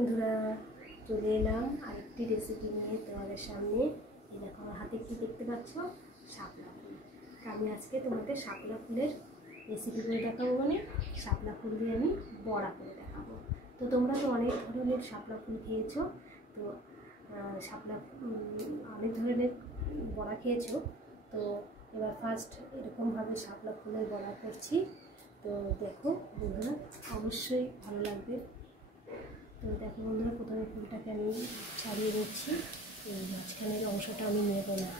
বন্ধুরা, চলে এলাম আরেকটি রেসিপি নিয়ে তোমাদের সামনে। এই দেখো আমার হাতে কি দেখতে পাচ্ছ, শাপলা ফুল। আমি আজকে তোমাদের শাপলা ফুলের রেসিপি করে দেখাবো, মানে শাপলা ফুল দিয়ে আমি বড়া করে দেখাবো। তো তোমরা তো অনেক ধরনের শাপলা ফুল খেয়েছো, তো শাপলা অনেক ধরনের বড়া খেয়েছো। তো এবার ফার্স্ট এরকমভাবে শাপলা ফুলের বড়া করছি। তো দেখো বন্ধুরা, অবশ্যই ভালো লাগবে। তো দেখো বন্ধুরা, প্রথমে ফুলটাকে আমি ছাড়িয়ে নিচ্ছি। এই মাঝখানের অংশটা আমি নেব না,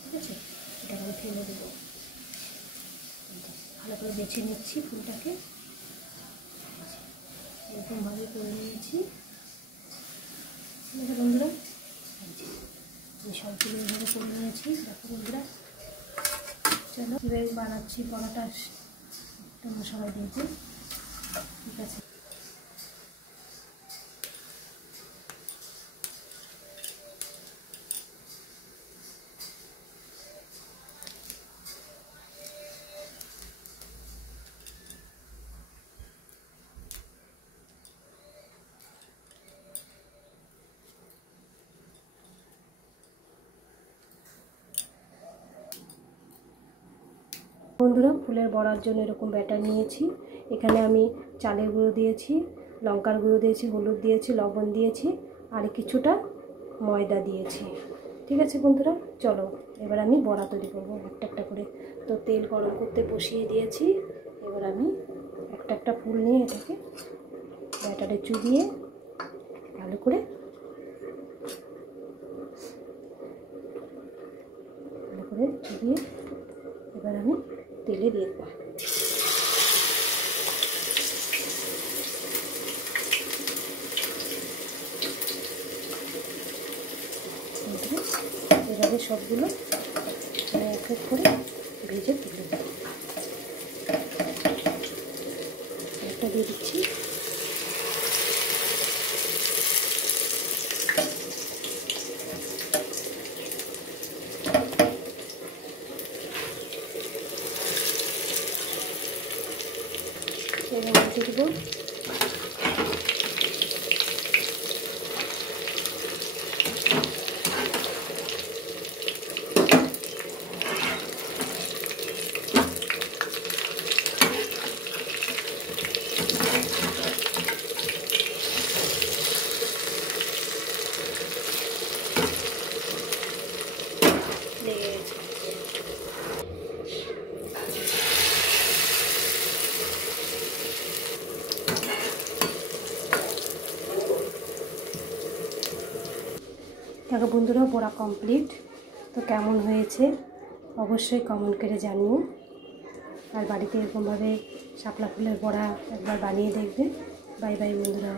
ঠিক আছে, এটাকে আমি ফেলে দেবো। ভালো করে বেছে নিচ্ছি ফুলটাকে, এরকমভাবে করে নিয়েছি। দেখো বন্ধুরা, আমি সবগুলো এইভাবে করে নিয়েছি। দেখো বন্ধুরা, চলো কীভাবে বানাচ্ছি বড়াটা তোমরা সবাই দেখবে, ঠিক আছে। বন্ধুরা, ফুলের বড়ার জন্য এরকম ব্যাটার নিয়েছি। এখানে আমি চালের গুঁড়ো দিয়েছি, লঙ্কার গুঁড়ো দিয়েছি, হলুদ দিয়েছি, লবণ দিয়েছি, আর কিছুটা ময়দা দিয়েছি। ঠিক আছে বন্ধুরা, চলো এবার আমি বড়া তৈরি করবো একটা একটা করে। তো তেল গরম করতে বসিয়ে দিয়েছি। এবার আমি একটা একটা ফুল নিয়ে এটাকে ব্যাটারে চুবিয়ে ভালো করে চুবিয়ে এবার আমি তেলে দিয়ে দেবো। এভাবে সবগুলো এক এক করে ভেজে তুলে দেবো। একটা দিয়ে দিচ্ছি, এবার উল্টে দেবো। দেখো বন্ধুরা, বড়া কমপ্লিট। তো কেমন হয়েছে অবশ্যই কমেন্ট করে জানিও। আর বাড়িতে এরকমভাবে শাপলা ফুলের বড়া একবার বানিয়ে দেখবে। বাই বাই বন্ধুরা।